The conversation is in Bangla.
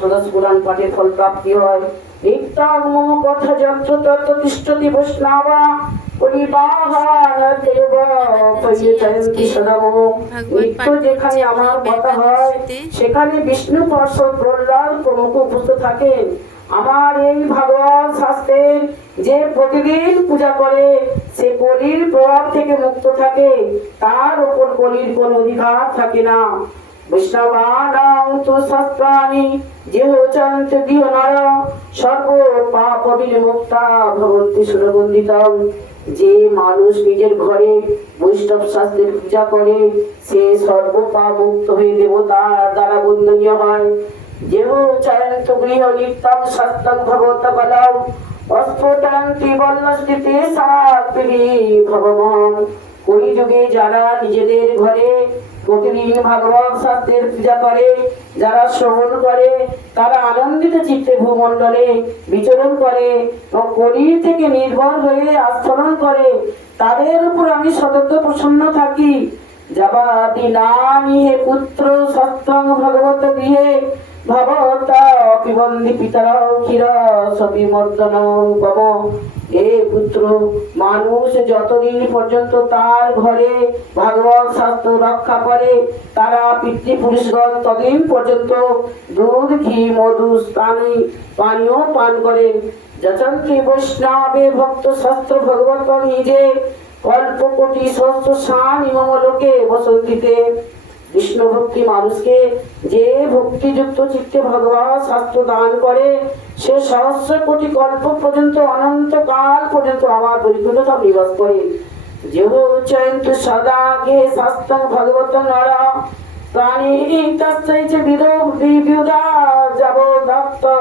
সদস পুরাণ পাঠের ফল প্রাপ্তি হয়। নিত্যং মম কথা যন্ত্র তত্ত্ব তিষ্ঠতি বৈষ্ণবা পরিবাহারতেব পরিচয়ন্তি সদা মম। নিত্য যেখানে আমার কথা হয় সেখানে বিষ্ণু পার্ষদ প্রহ্লাদ প্রমুখ উপস্থিত থাকেন। আমার এই ভাগবত শাস্ত্রের যে প্রতিদিন পূজা করে সে কলির প্রভাব থেকে মুক্ত থাকে, তার উপর কলির কোন অধিকার থাকে না। বৈষ্ণবানাং তু শাস্ত্রাণি যেহচন্ত গৃহনর সর্ব পাপ বিমুক্তা ভবন্তি সুরবন্দিতম। যে মানুষ নিজের ঘরে বৈষ্ণব শাস্ত্রের পূজা করে সে সর্ব পাপ মুক্ত হয়ে দেবতার দ্বারা বন্দনীয় হয়। যেহচন্ত গৃহ নিত্যং শাস্ত্রং ভগবত বলম অস্ফুটন্তি বল্লস্থিতে সাত্বিনী ভবমহম। কলিযুগে যারা নিজেদের ঘরে প্রতিদিন ভাগবত শাস্ত্রের পূজা করে, যারা শ্রবণ করে, তারা আনন্দিত চিত্তে ভূমণ্ডলে বিচরণ করে ও কলির থেকে নির্ভর হয়ে আস্ফলন করে, তাদের উপর আমি সতত প্রসন্ন থাকি। যাবাতি নামি হে পুত্র সত্যং ভগবত গৃহে ভবতা পিবন্দি পিতরৌ ক্ষীর সবিমর্দনং পম। হে পুত্র, মানুষ যতদিন পর্যন্ত তার ঘরে ভাগবত শাস্ত্র রক্ষা করে তারা পিতৃপুরুষগণ ততদিন পর্যন্ত দুধ ঘি মধু স্থানে পানীয় পান করেন। যচন্তি বৈষ্ণবে ভক্ত শাস্ত্র ভগবত নিজে কল্প কোটি সহস্র শান ইমম লোকে বসন্তিতে। বিষ্ণু ভক্তি মানুষকে যে ভক্তিযুক্ত চিত্তে ভগবত শাস্ত্র দান করে সে সহস্র কোটি কল্প পর্যন্ত অনন্তকাল পর্যন্ত আমার পরিপূর্ণতা নিবাস করে। যেহ চয়ন্তু সদা গে শাস্ত্রং ভগবত নর প্রাণী তস্যৈ চ বিদো বিবিধা যাব দত্ত।